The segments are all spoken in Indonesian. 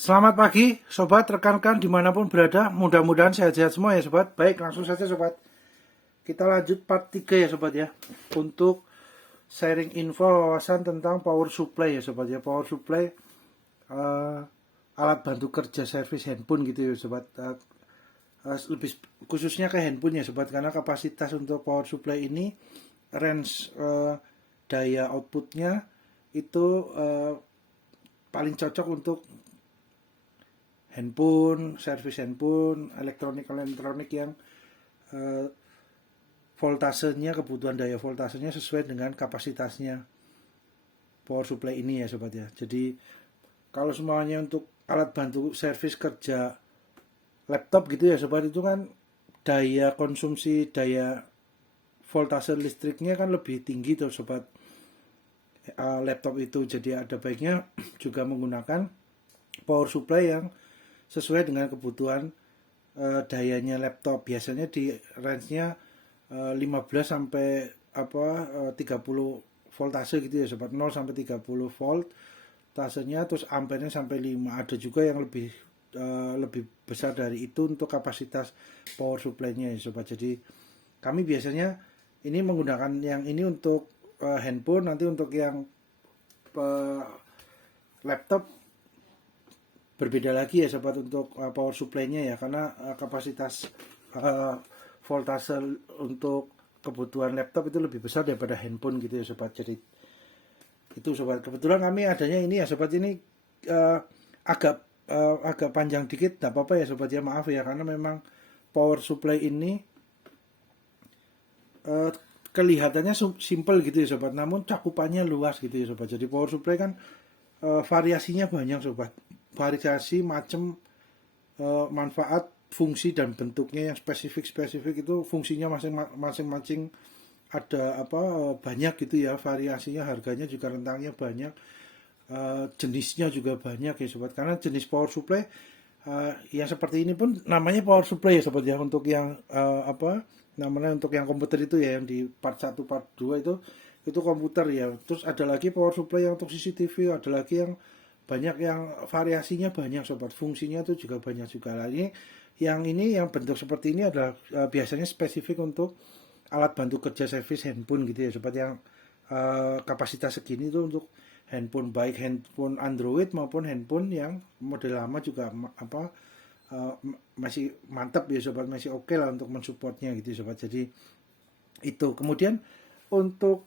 Selamat pagi, sobat, rekan-rekan dimanapun berada. Mudah-mudahan sehat-sehat semua ya, sobat. Baik, langsung saja, sobat. Kita lanjut part 3 ya, sobat ya. Untuk sharing info wawasan tentang power supply ya, sobat ya. Power supply alat bantu kerja servis handphone gitu ya, sobat. Lebih khususnya ke handphone ya, sobat. Karena kapasitas untuk power supply ini, range daya outputnya itu paling cocok untuk handphone, servis handphone, elektronik yang voltasenya, kebutuhan daya voltasenya sesuai dengan kapasitasnya power supply ini ya, sobat ya. Jadi kalau semuanya untuk alat bantu servis kerja laptop gitu ya, sobat, itu kan daya konsumsi, daya voltase listriknya kan lebih tinggi tuh, sobat. Laptop itu jadi ada baiknya juga menggunakan power supply yang sesuai dengan kebutuhan dayanya laptop. Biasanya di range-nya 15 sampai 30 voltase gitu ya, sobat. 0 sampai 30 volt tasenya, terus ampernya sampai 5. Ada juga yang lebih besar dari itu untuk kapasitas power supply-nya ya, sobat. Jadi kami biasanya ini menggunakan yang ini untuk handphone. Nanti untuk yang laptop berbeda lagi ya, sobat, untuk power supply-nya ya, karena kapasitas voltase untuk kebutuhan laptop itu lebih besar daripada handphone gitu ya, sobat. Jadi itu, sobat. Kebetulan kami adanya ini ya, sobat, ini agak panjang dikit, tidak apa-apa ya, sobat ya, maaf ya, karena memang power supply ini kelihatannya simple gitu ya, sobat, namun cakupannya luas gitu ya, sobat. Jadi power supply kan variasinya banyak, sobat. Variasi macam manfaat, fungsi, dan bentuknya yang spesifik itu fungsinya masing-masing ada banyak gitu ya, variasinya, harganya juga rentangnya banyak, jenisnya juga banyak ya, sobat. Karena jenis power supply yang seperti ini pun namanya power supply ya, sobat ya. Untuk yang namanya untuk yang komputer itu ya, yang di part 1 part 2 itu komputer ya. Terus ada lagi power supply yang untuk CCTV, ada lagi yang banyak, yang variasinya banyak, sobat. Fungsinya itu juga banyak juga. Nah, ini yang bentuk seperti ini adalah biasanya spesifik untuk alat bantu kerja servis handphone gitu ya, sobat, yang kapasitas segini itu untuk handphone, baik handphone Android maupun handphone yang model lama juga masih mantap ya, sobat, masih oke lah untuk mensupportnya gitu, sobat. Jadi itu. Kemudian untuk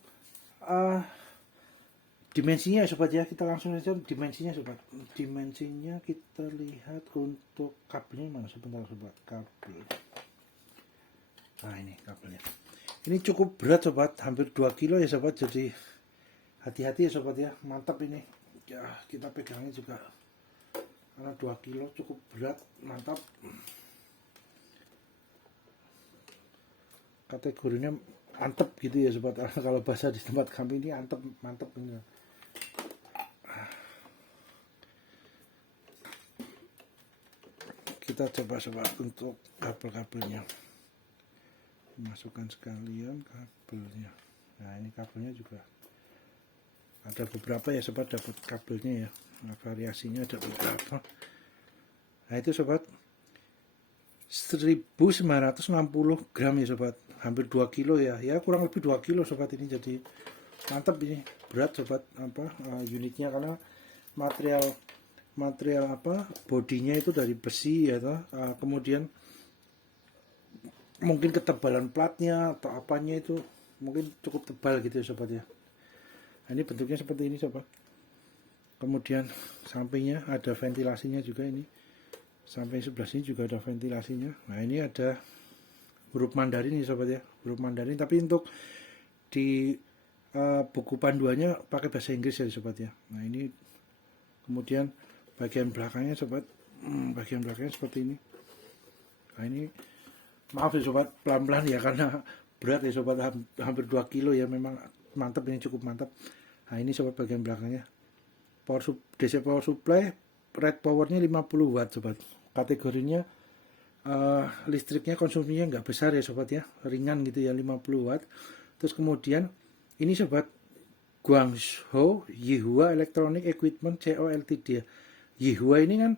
dimensinya ya, sobat ya, kita langsung saja dimensinya, sobat. Dimensinya kita lihat untuk kabelnya mana, sebentar, sobat. Kabel, nah ini kabelnya, ini cukup berat, sobat, hampir 2 kilo ya, sobat. Jadi hati-hati ya, sobat ya, mantap ini ya, kita pegangnya juga karena 2 kilo cukup berat, mantap. Kategorinya antep gitu ya, sobat. Kalau bahasa di tempat kami ini antep, mantep ini. Kita coba, sobat, untuk kabel-kabelnya, masukkan sekalian kabelnya. Nah, ini kabelnya juga ada beberapa ya, sobat, dapat kabelnya ya. Nah, variasinya ada beberapa. Nah, itu, sobat, 1960 gram ya, sobat. Hampir 2 kilo ya. Ya, kurang lebih 2 kilo, sobat, ini. Jadi mantap ini, berat, sobat, unitnya, karena material bodinya itu dari besi ya, kemudian mungkin ketebalan platnya atau apanya itu mungkin cukup tebal gitu ya, sobat ya. Nah, ini bentuknya seperti ini, sobat. Kemudian sampingnya ada ventilasinya juga ini. Samping sebelah sini juga ada ventilasinya. Nah, ini ada huruf Mandarin nih, sobat ya, huruf Mandarin, tapi untuk di buku panduannya pakai bahasa Inggris ya, sobat ya. Nah, ini kemudian bagian belakangnya, sobat, bagian belakangnya seperti ini. Nah, ini maaf ya, sobat, pelan-pelan ya, karena berat ya, sobat, hampir 2 kilo ya, memang mantap ini, cukup mantap. Nah, ini, sobat, bagian belakangnya. DC power supply, rate powernya 50 watt, sobat. Kategorinya listriknya, konsumsinya nggak besar ya, sobat ya, ringan gitu ya, 50 watt. Terus kemudian ini, sobat, Guangzhou Yihua Electronic Equipment Co Ltd ya. Yihua ini kan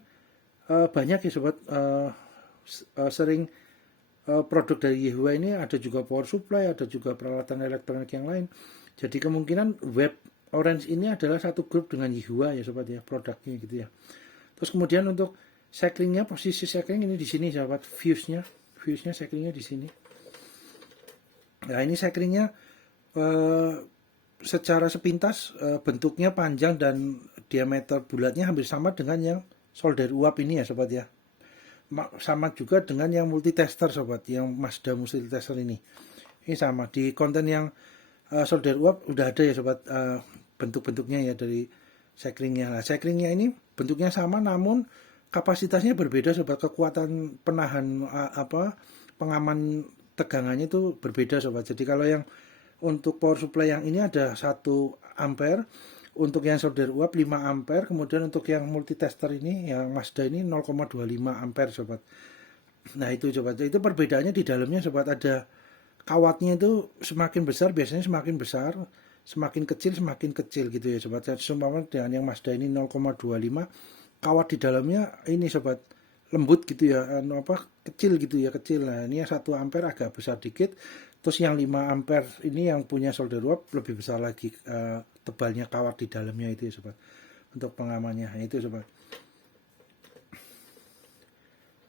banyak ya sobat, sering produk dari Yihua ini ada juga power supply, ada juga peralatan elektronik yang lain. Jadi kemungkinan Web Orange ini adalah satu grup dengan Yihua ya sobat ya, produknya gitu ya. Terus kemudian untuk cyclingnya, posisi cycling ini di sini sobat, fuse-nya cyclingnya di sini. Nah ini cyclingnya secara sepintas bentuknya panjang dan diameter bulatnya hampir sama dengan yang solder uap ini ya sobat ya. Sama juga dengan yang multitester sobat, yang Mazda multitester ini sama. Di konten yang solder uap udah ada ya sobat, bentuk-bentuknya ya dari cyclingnya. Nah cyclingnya ini bentuknya sama namun kapasitasnya berbeda sobat, kekuatan penahan pengaman tegangannya itu berbeda sobat. Jadi kalau yang untuk power supply yang ini ada 1 ampere, untuk yang solder uap 5 ampere, kemudian untuk yang multitester ini yang Mazda ini 0,25 ampere sobat. Nah itu sobat, itu perbedaannya di dalamnya sobat, ada kawatnya itu semakin besar biasanya semakin besar, semakin kecil gitu ya sobat. Seumpama dengan yang Mazda ini 0,25, kawat di dalamnya ini sobat lembut gitu ya, kecil gitu ya, kecil. Nah ini yang 1 ampere agak besar dikit, terus yang 5 ampere ini yang punya solder uap lebih besar lagi tebalnya kawat di dalamnya itu ya sobat, untuk pengamannya. Nah, itu sobat.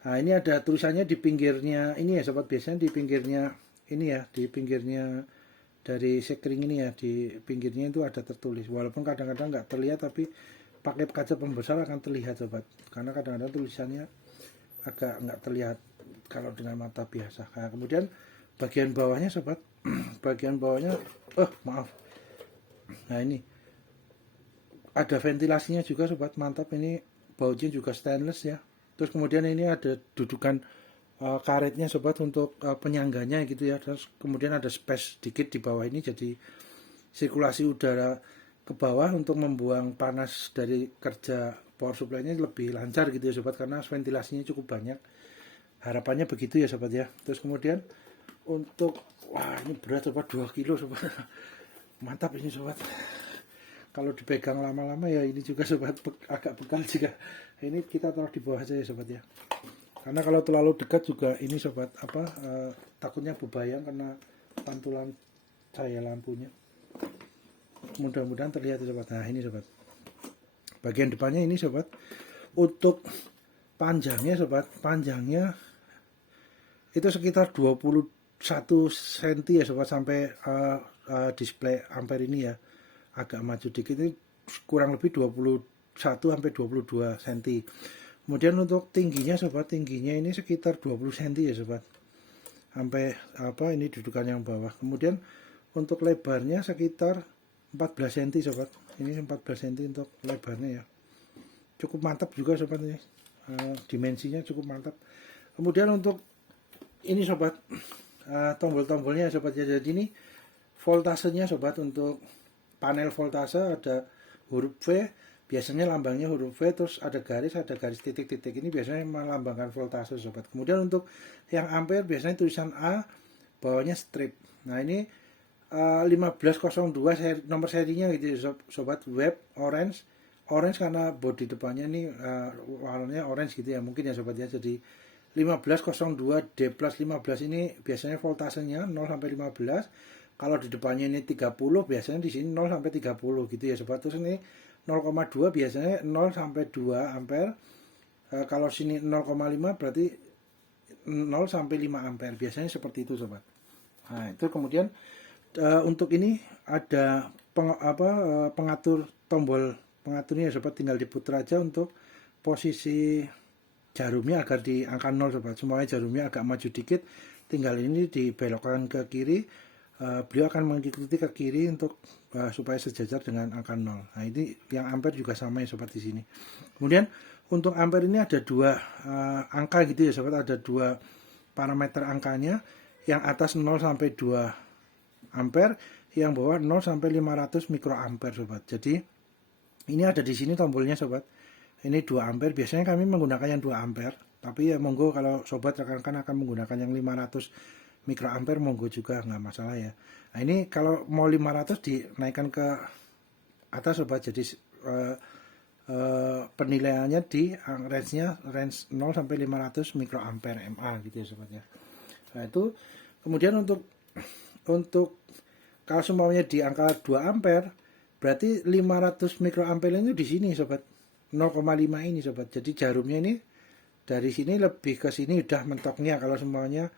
Nah ini ada tulisannya di pinggirnya ini ya sobat, biasanya di pinggirnya ini ya, di pinggirnya dari sekring ini ya, di pinggirnya itu ada tertulis, walaupun kadang-kadang nggak terlihat tapi pakai kaca pembesar akan terlihat sobat, karena kadang-kadang tulisannya agak nggak terlihat kalau dengan mata biasa. Nah kemudian bagian bawahnya sobat, bagian bawahnya maaf, nah ini ada ventilasinya juga sobat, mantap. Ini bautnya juga stainless ya. Terus kemudian ini ada dudukan karetnya sobat untuk penyangganya gitu ya. Terus kemudian ada space dikit di bawah ini, jadi sirkulasi udara ke bawah untuk membuang panas dari kerja power supply-nya lebih lancar gitu ya sobat, karena ventilasinya cukup banyak. Harapannya begitu ya sobat ya. Terus kemudian untuk ini berat sobat, 2 kilo sobat. Mantap ini sobat. Kalau dipegang lama-lama ya ini juga sobat agak bekal juga. Ini kita taruh di bawah aja ya sobat ya. Karena kalau terlalu dekat juga ini sobat takutnya bebayang karena pantulan cahaya lampunya. Mudah-mudahan terlihat ya sobat. Nah ini sobat, bagian depannya ini sobat, untuk panjangnya sobat, panjangnya itu sekitar 21 cm ya sobat, sampai display ampere ini ya agak maju dikit, ini kurang lebih 21 sampai 22 cm. Kemudian untuk tingginya sobat, tingginya ini sekitar 20 cm ya sobat, sampai ini dudukan yang bawah. Kemudian untuk lebarnya sekitar 14 cm sobat, ini 14 cm untuk lebarnya ya, cukup mantap juga sobat ini, dimensinya cukup mantap. Kemudian untuk ini sobat, tombol-tombolnya sobat ya, jadi ini voltasenya sobat, untuk panel voltase ada huruf V, biasanya lambangnya huruf V, terus ada garis titik-titik, ini biasanya melambangkan voltase sobat. Kemudian untuk yang ampere biasanya tulisan A, bawahnya strip. Nah ini 1502 nomor serinya gitu sobat, Web Orange karena bodi depannya ini warnanya orange gitu ya mungkin ya sobat ya. Jadi 1502 D plus 15 ini biasanya voltasenya 0 sampai 15. Kalau di depannya ini 30, biasanya di sini 0 sampai 30 gitu ya sobat. Terus ini 0,2 biasanya 0 sampai 2 ampere. Kalau sini 0,5 berarti 0 sampai 5 ampere. Biasanya seperti itu sobat. Nah, itu kemudian untuk ini ada pengatur tombol pengaturnya sobat, tinggal diputar aja untuk posisi jarumnya agar di angka 0 sobat. Semuanya jarumnya agak maju dikit, tinggal ini dibelokkan ke kiri. Beliau akan mengikuti ke kiri untuk supaya sejajar dengan angka 0. Nah ini yang ampere juga sama ya sobat di sini. Kemudian untuk ampere ini ada 2 angka gitu ya sobat, ada 2 parameter angkanya, yang atas 0 sampai 2 ampere, yang bawah 0 sampai 500 mikroampere sobat. Jadi ini ada di sini tombolnya sobat. Ini 2 ampere, biasanya kami menggunakan yang 2 ampere, tapi ya monggo kalau sobat rekan-rekan akan menggunakan yang 500 mikroampere monggo juga, nggak masalah ya. Nah ini kalau mau 500 dinaikkan ke atas sobat, jadi penilaiannya di range 0 sampai 500 mikroampere mA gitu ya sobat ya. Nah itu kemudian untuk kalau semuanya di angka 2 ampere berarti 500 mikroampere itu di sini sobat, 0,5 ini sobat. Jadi jarumnya ini dari sini lebih ke sini udah mentoknya kalau semuanya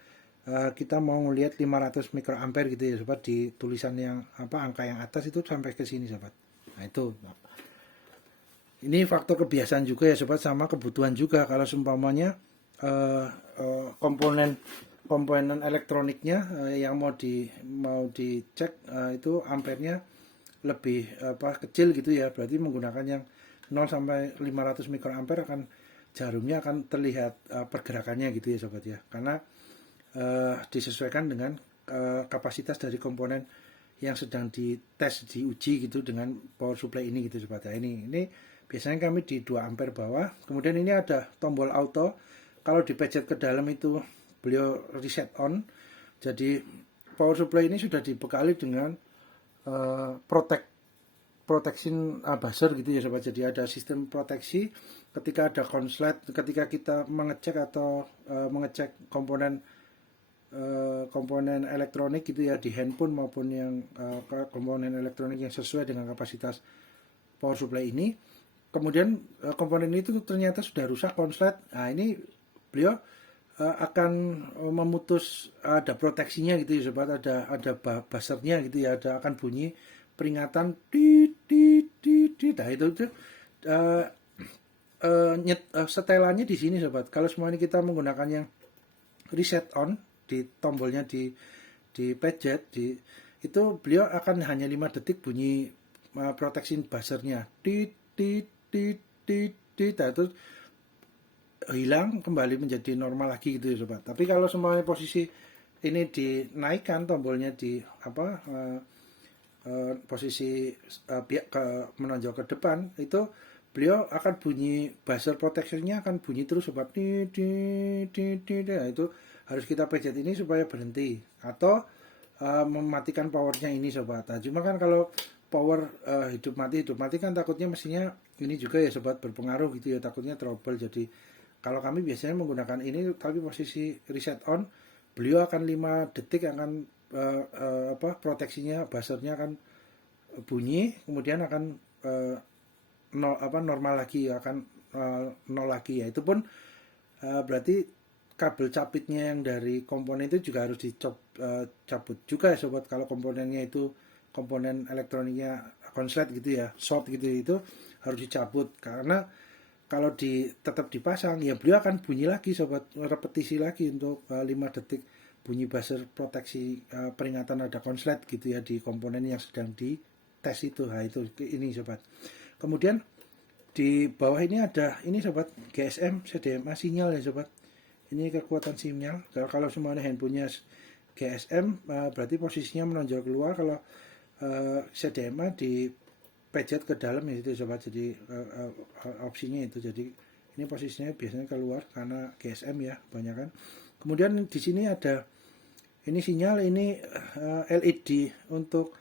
kita mau ngelihat 500 mikroampere gitu ya sobat, di tulisan yang angka yang atas itu sampai ke sini sobat. Nah itu ini faktor kebiasaan juga ya sobat, sama kebutuhan juga. Kalau seumpamanya komponen elektroniknya yang mau dicek itu ampernya lebih kecil gitu ya, berarti menggunakan yang 0 sampai 500 mikroampere akan jarumnya akan terlihat pergerakannya gitu ya sobat ya, karena disesuaikan dengan kapasitas dari komponen yang sedang dites, diuji gitu dengan power supply ini gitu sobat ya. Ini biasanya kami di 2 ampere bawah. Kemudian ini ada tombol auto, kalau dipencet ke dalam itu beliau reset on. Jadi power supply ini sudah dibekali dengan protection buzzer gitu ya sobat. Jadi ada sistem proteksi ketika ada konslet, ketika kita mengecek atau mengecek komponen elektronik gitu ya, di handphone maupun yang komponen elektronik yang sesuai dengan kapasitas power supply ini. Kemudian komponen itu ternyata sudah rusak konslet. Nah ini beliau akan memutus, ada proteksinya gitu ya sobat, ada buzzernya gitu ya, akan bunyi peringatan tit. Nah itu setelannya di sini sobat. Kalau semua ini kita menggunakan yang reset on, di tombolnya di pencet itu beliau akan hanya 5 detik bunyi protection buzzernya tit. Nah itu hilang, kembali menjadi normal lagi gitu ya sobat. Tapi kalau semuanya posisi ini dinaikkan tombolnya di posisi menonjol ke depan, itu beliau akan bunyi buzzer protectionnya akan bunyi terus sobat. Nah itu harus kita pencet ini supaya berhenti atau mematikan powernya ini sobat. Nah cuma kan kalau power hidup mati kan takutnya mesinnya ini juga ya sobat berpengaruh gitu ya, takutnya trouble. Jadi kalau kami biasanya menggunakan ini, tapi posisi reset on beliau akan 5 detik akan proteksinya buzzernya akan bunyi, kemudian akan normal lagi, akan nol lagi ya. Itu pun berarti kabel capitnya yang dari komponen itu juga harus dicabut juga ya sobat. Kalau komponennya itu komponen elektroniknya konslet gitu ya, short gitu, itu harus dicabut, karena kalau tetap dipasang ya beliau akan bunyi lagi sobat, repetisi lagi untuk 5 detik bunyi buzzer proteksi peringatan ada konslet gitu ya di komponen yang sedang dites itu. Nah itu ini sobat. Kemudian di bawah ini ada ini sobat, GSM CDMA sinyal ya sobat. Ini kekuatan sinyal. Kalau semuanya handphonenya GSM berarti posisinya menonjol keluar. Kalau CDMA di pencet ke dalam ya itu sobat. Jadi opsinya itu, jadi ini posisinya biasanya keluar karena GSM ya banyak kan. Kemudian di sini ada ini sinyal, ini LED untuk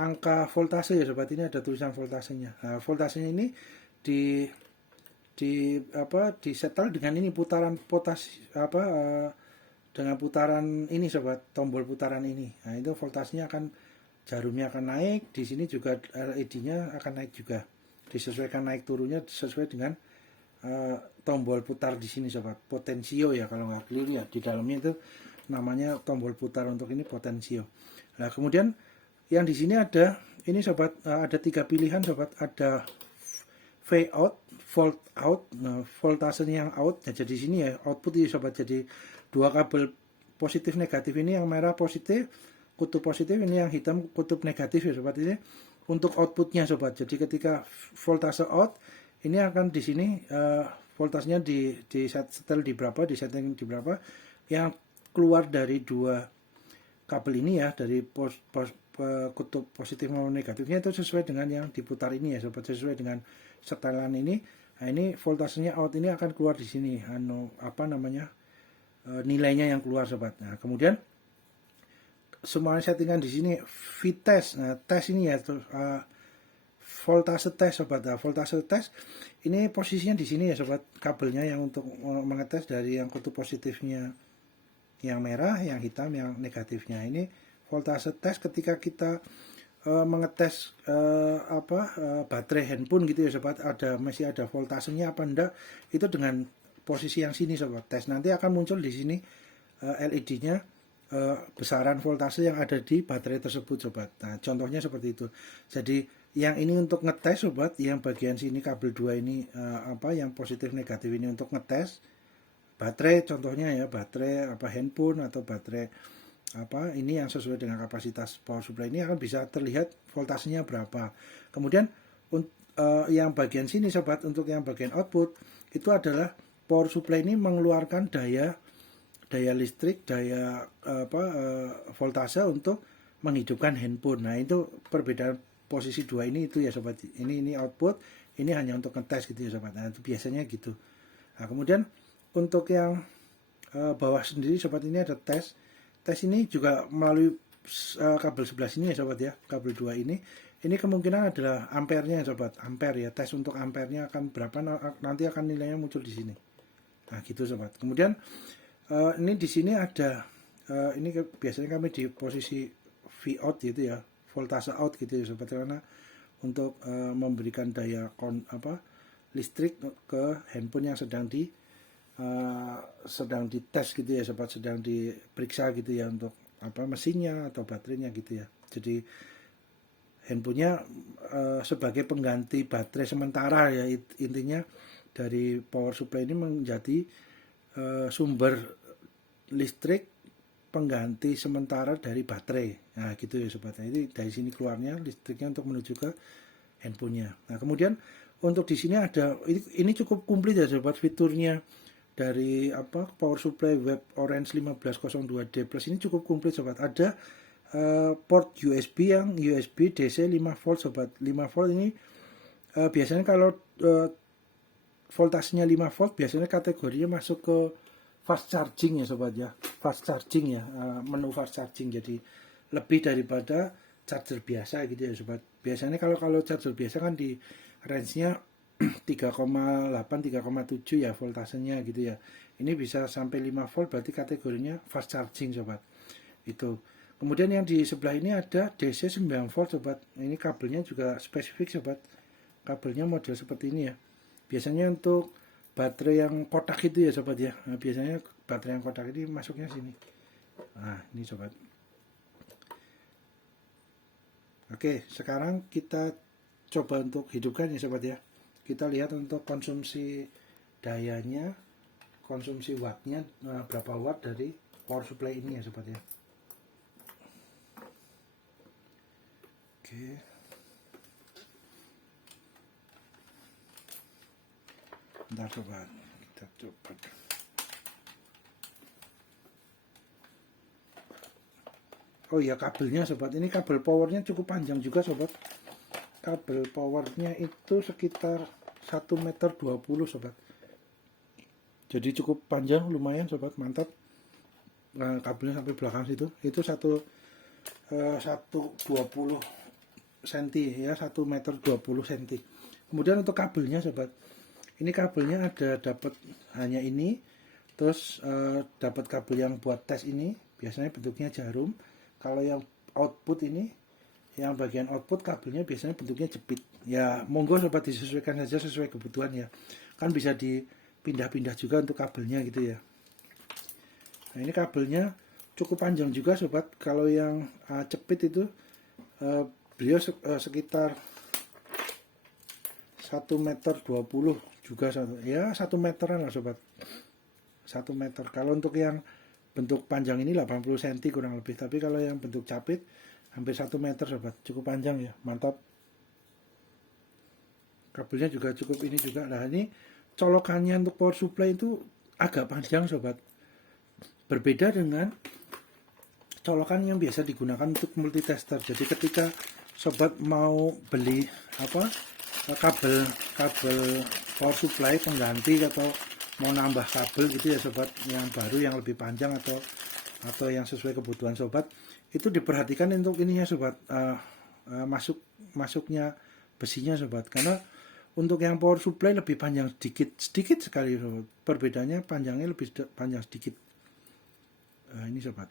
angka voltase ya sobat. Ini ada tulisan voltasenya. Nah, voltasenya ini disetel dengan ini putaran dengan putaran ini sobat, tombol putaran ini. Nah itu voltasenya jarumnya akan naik. Di sini juga LED-nya akan naik juga, disesuaikan naik turunnya sesuai dengan tombol putar di sini sobat, potensio ya kalau nggak keliru ya, di dalamnya itu namanya tombol putar untuk ini potensio. Nah kemudian yang di sini ada ini sobat, ada 3 pilihan sobat, ada V out, volt out. Nah voltasenya yang out, nah, jadi sini ya output ini sobat, jadi 2 kabel positif negatif ini, yang merah positif kutub positif, ini yang hitam kutub negatif ya sobat. Ini untuk outputnya sobat. Jadi ketika voltase out ini akan di sini voltasenya di setel di berapa, di setting di berapa, yang keluar dari 2 kabel ini ya, dari kutub positif maupun negatifnya itu sesuai dengan yang diputar ini ya sobat, sesuai dengan setelan ini. Nah ini voltasenya out ini akan keluar di sini, nilainya yang keluar sobat. Nah kemudian semua settingan di sini V-test. Nah tes ini ya voltase tes sobat. Nah, voltase tes ini posisinya di sini ya sobat, kabelnya yang untuk mengetes dari yang kutub positifnya yang merah, yang hitam, yang negatifnya. Ini voltase tes ketika kita mengetes baterai handphone gitu ya sobat, masih ada voltasenya apa enggak, itu dengan posisi yang sini sobat. Tes nanti akan muncul di sini LED-nya, besaran voltase yang ada di baterai tersebut sobat. Nah, contohnya seperti itu. Jadi yang ini untuk ngetes sobat, yang bagian sini kabel 2 ini yang positif negatif ini untuk ngetes baterai, contohnya ya baterai handphone atau baterai ini yang sesuai dengan kapasitas power supply ini akan bisa terlihat voltasenya berapa. Kemudian yang bagian sini sobat, untuk yang bagian output itu adalah power supply ini mengeluarkan daya listrik, voltase untuk menghidupkan handphone. Nah, itu perbedaan posisi dua ini itu ya sobat. Ini output, ini hanya untuk ngetes gitu ya sobat. Nah, itu biasanya gitu. Nah, kemudian untuk yang bawah sendiri sobat, ini ada tes. Tes ini juga melalui kabel sebelah sini ya sobat ya, kabel 2 ini. Ini kemungkinan adalah ampernya ya sobat, ampere ya. Tes untuk ampernya akan berapa, nanti akan nilainya muncul di sini. Nah, gitu sobat. Kemudian ini di sini ada ini biasanya kami di posisi V out gitu ya, voltase out gitu ya sobat, karena untuk memberikan daya listrik ke handphone yang sedang dites gitu ya sobat, sedang diperiksa gitu ya, untuk mesinnya atau baterainya gitu ya. Jadi handphonenya sebagai pengganti baterai sementara ya, intinya dari power supply ini menjadi sumber listrik pengganti sementara dari baterai. Nah, gitu ya sobat. Nah, ini dari sini keluarnya listriknya untuk menuju ke handphonenya. Nah, kemudian untuk di sini ada, ini cukup komplit ya sobat, fiturnya dari power supply web Orange 1502D Plus ini cukup komplit sobat. Ada port USB yang USB DC 5 volt sobat. 5 volt ini biasanya kalau voltasenya 5 volt biasanya kategorinya masuk ke fast charging ya sobat ya. Fast charging ya, menu fast charging, jadi lebih daripada charger biasa gitu ya sobat. Biasanya kalau charger biasa kan di range-nya 3,8 3,7 ya voltasenya gitu ya. Ini bisa sampai 5 volt, berarti kategorinya fast charging sobat. Itu. Kemudian yang di sebelah ini ada DC 9 volt sobat. Ini kabelnya juga spesifik sobat. Kabelnya model seperti ini ya. Biasanya untuk baterai yang kotak itu ya sobat ya. Nah, biasanya baterai yang kotak ini masuknya sini. Nah, ini sobat. Oke, sekarang kita coba untuk hidupkan ya sobat ya. Kita lihat untuk konsumsi dayanya, konsumsi wattnya, berapa watt dari power supply ini ya sobat ya. Oke. Bentar sobat, kita coba. Oh iya, kabelnya sobat, ini kabel powernya cukup panjang juga sobat. Kabel powernya itu sekitar 1,20 meter sobat. Jadi cukup panjang, lumayan sobat, mantap. Nah, kabelnya sampai belakang situ. Itu 1,20 cm ya, 1,20 meter cm. Kemudian untuk kabelnya sobat, ini kabelnya dapat hanya ini. Terus dapat kabel yang buat tes ini, biasanya bentuknya jarum. Kalau yang output ini, yang bagian output kabelnya biasanya bentuknya jepit. Ya monggo sobat, disesuaikan saja sesuai kebutuhan ya. Kan bisa dipindah-pindah juga untuk kabelnya gitu ya. Nah, ini kabelnya cukup panjang juga sobat. Kalau yang jepit itu beliau sekitar 1,20 meter juga ya, 1 meteran lah sobat. 1 meter. Kalau untuk yang bentuk panjang ini 80 cm kurang lebih. Tapi kalau yang bentuk capit hampir 1 meter sobat. Cukup panjang ya, mantap. Kabelnya juga cukup ini juga. Nah, ini colokannya untuk power supply itu agak panjang sobat. Berbeda dengan colokan yang biasa digunakan untuk multitester. Jadi ketika sobat mau beli kabel power supply pengganti atau mau nambah kabel gitu ya sobat, yang baru yang lebih panjang atau yang sesuai kebutuhan sobat, itu diperhatikan untuk ininya sobat, masuknya besinya sobat, karena untuk yang power supply lebih panjang sedikit sekali sobat, perbedaannya panjangnya lebih panjang sedikit. Ini sobat,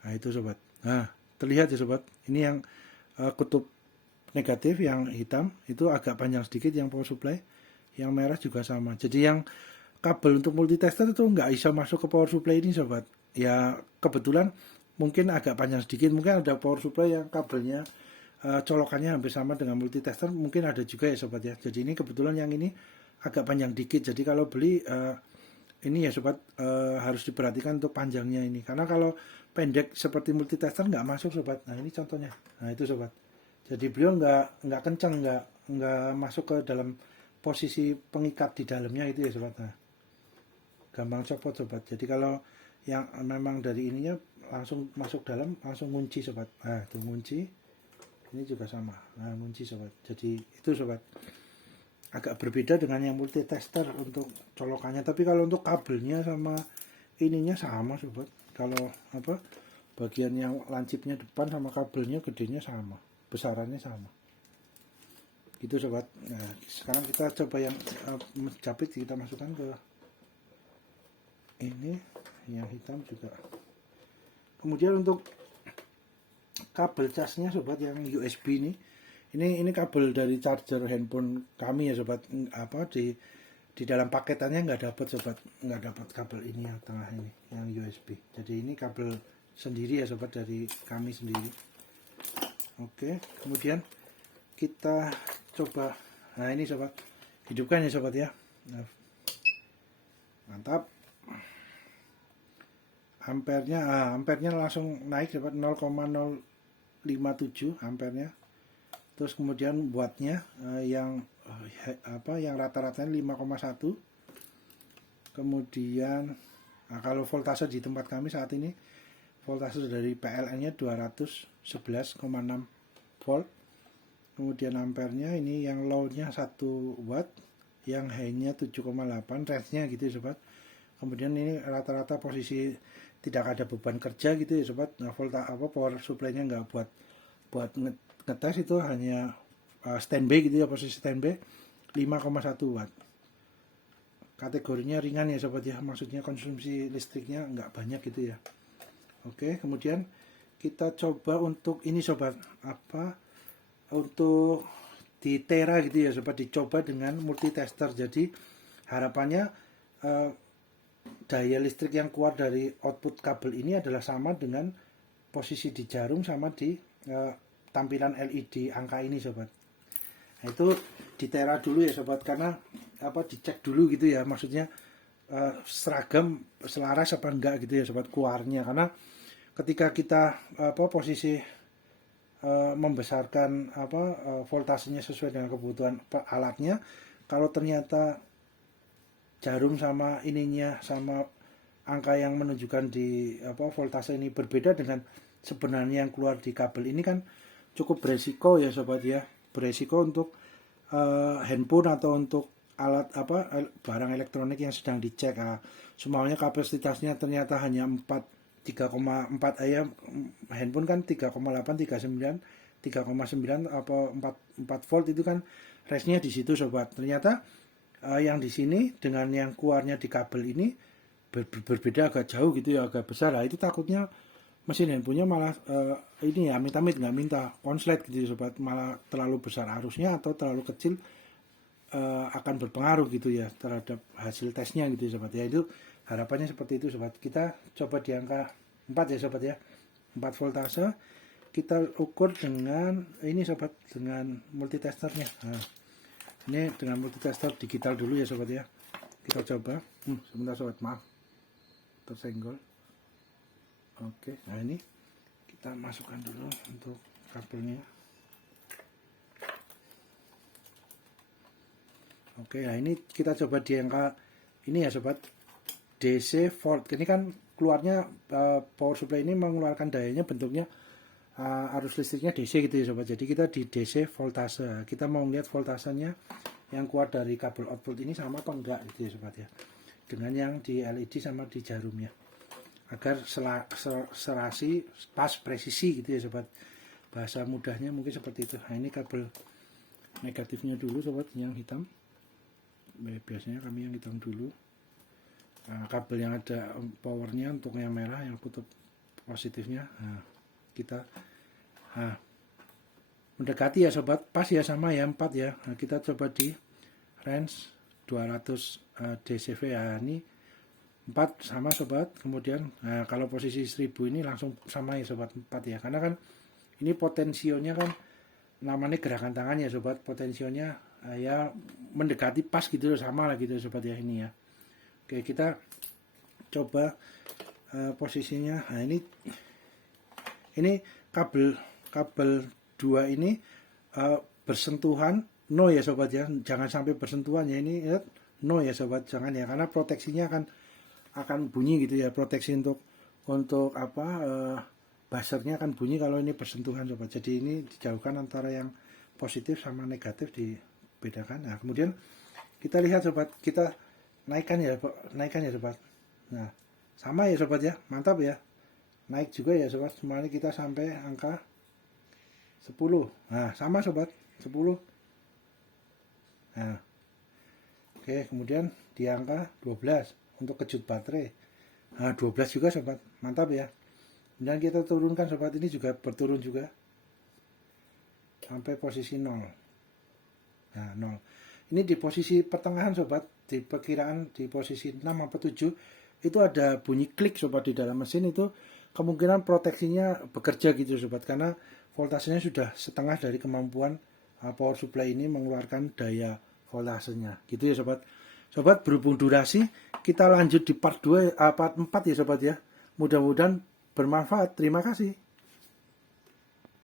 nah itu sobat, nah terlihat ya sobat, ini yang kutub negatif yang hitam itu agak panjang sedikit yang power supply, yang merah juga sama. Jadi yang kabel untuk multitester itu nggak bisa masuk ke power supply ini sobat. Ya kebetulan mungkin agak panjang sedikit, mungkin ada power supply yang kabelnya colokannya hampir sama dengan multitester, mungkin ada juga ya sobat ya. Jadi ini kebetulan yang ini agak panjang dikit. Jadi kalau beli ini ya sobat, harus diperhatikan untuk panjangnya ini, karena kalau pendek seperti multitester nggak masuk sobat. Nah ini contohnya, nah itu sobat. Jadi beliau nggak kencang, nggak masuk ke dalam posisi pengikat di dalamnya itu ya sobat. Nah, gampang copot sobat. Jadi kalau yang memang dari ininya langsung masuk dalam, langsung ngunci sobat. Nah itu ngunci, ini juga sama. Nah ngunci sobat. Jadi itu sobat, agak berbeda dengan yang multitester untuk colokannya. Tapi kalau untuk kabelnya sama ininya sama sobat. Kalau bagian yang lancipnya depan sama kabelnya gedenya sama, besarannya sama gitu sobat. Nah sekarang kita coba yang capit, kita masukkan ke ini yang hitam juga. Kemudian untuk kabel casnya sobat, yang USB ini kabel dari charger handphone kami ya sobat. Di dalam paketannya nggak dapat sobat, nggak dapat kabel ini yang tengah ini yang USB. Jadi ini kabel sendiri ya sobat, dari kami sendiri. Oke, kemudian kita coba, nah ini sobat, hidupkan ya sobat ya. Nah, mantap. Ampernya langsung naik sobat, 0,057 ampernya. Terus kemudian wattnya yang rata-ratanya 5,1. Kemudian kalau voltase di tempat kami saat ini, voltase dari PLN-nya 211,6 volt. Kemudian ampernya ini yang low-nya 1 watt, yang high-nya 7,8, range-nya gitu ya sobat. Kemudian ini rata-rata posisi tidak ada beban kerja gitu ya sobat. Nah power supply-nya nggak buat ngetes, itu hanya standby gitu ya, posisi standby 5,1 watt. Kategorinya ringan ya sobat ya, maksudnya konsumsi listriknya nggak banyak gitu ya. Oke, kemudian kita coba untuk ini sobat, untuk di Tera gitu ya sobat, dicoba dengan multitester. Jadi harapannya daya listrik yang keluar dari output kabel ini adalah sama dengan posisi di jarum sama di tampilan LED angka ini sobat. Nah itu di Tera dulu ya sobat, karena dicek dulu gitu ya, maksudnya seragam, selaras apa enggak gitu ya sobat keluarnya. Karena ketika kita posisi membesarkan voltasenya sesuai dengan kebutuhan alatnya, kalau ternyata jarum sama ininya sama angka yang menunjukkan di voltase ini berbeda dengan sebenarnya yang keluar di kabel ini, kan cukup beresiko ya sobat ya, beresiko untuk handphone atau untuk alat barang elektronik yang sedang dicek. Semuanya kapasitasnya ternyata hanya 3,4 handphone kan 3,8, 39, 3,9 apa 4 volt itu kan range-nya di situ sobat. Ternyata yang di sini dengan yang keluarnya di kabel ini berbeda agak jauh gitu ya, agak besar. Lah itu takutnya mesin handphonenya malah ini ya amit-amit nggak minta konslet gitu ya sobat, malah terlalu besar arusnya atau terlalu kecil akan berpengaruh gitu ya terhadap hasil tesnya gitu ya sobat ya. Itu harapannya seperti itu sobat. Kita coba di angka 4 ya sobat ya, 4 voltase. Kita ukur dengan ini sobat, dengan multitesternya. Nah, ini dengan multitester digital dulu ya sobat ya. Kita coba sebentar sobat, maaf tersenggol. Oke, nah ini kita masukkan dulu untuk kabelnya. Oke, nah ini kita coba di angka ini ya sobat, DC volt. Ini kan keluarnya power supply ini mengeluarkan dayanya bentuknya arus listriknya DC gitu ya sobat. Jadi kita di DC voltase. Kita mau lihat voltasenya yang keluar dari kabel output ini sama apa enggak gitu ya sobat ya, dengan yang di LED sama di jarumnya, agar serasi pas presisi gitu ya sobat. bahasa mudahnya mungkin seperti itu. Nah, ini kabel negatifnya dulu sobat, yang hitam. Biasanya kami yang hitam dulu. Nah, kabel yang ada powernya untuk yang merah, yang kutub positifnya. Nah, kita mendekati ya sobat, pas ya, sama ya 4 ya. Nah, kita coba di range 200 dCV ya. Ini 4 sama sobat. Kemudian kalau posisi 1000 ini langsung sama ya sobat, 4 ya. Karena kan ini potensionya kan namanya gerakan tangan ya sobat, potensionya ya mendekati pas gitu loh, sama lah gitu sobat ya ini ya. Oke, kita coba posisinya. Nah, ini kabel 2 ini bersentuhan no ya sobat ya, jangan sampai bersentuhan ya, ini no ya sobat, jangan ya, karena proteksinya akan bunyi gitu ya, proteksi untuk buzzernya akan bunyi kalau ini bersentuhan sobat. Jadi ini dijauhkan, antara yang positif sama negatif dibedakan. Nah, kemudian kita lihat sobat, kita naikkan ya sobat. Nah, sama ya sobat ya, mantap ya, naik juga ya sobat. Semuanya kita sampai angka 10. Nah, sama sobat, 10. Nah, oke, kemudian di angka 12 untuk kejut baterai. Nah, 12 juga sobat, mantap ya. Dan kita turunkan sobat, ini juga berturun juga sampai posisi 0. Nah, 0. Ini di posisi pertengahan sobat, di perkiraan di posisi 6 atau 7 itu ada bunyi klik sobat di dalam mesin. Itu kemungkinan proteksinya bekerja gitu sobat, karena voltasenya sudah setengah dari kemampuan power supply ini mengeluarkan daya voltasenya gitu ya sobat. Sobat, berhubung durasi, kita lanjut di part 4 ya sobat ya. Mudah-mudahan bermanfaat. Terima kasih.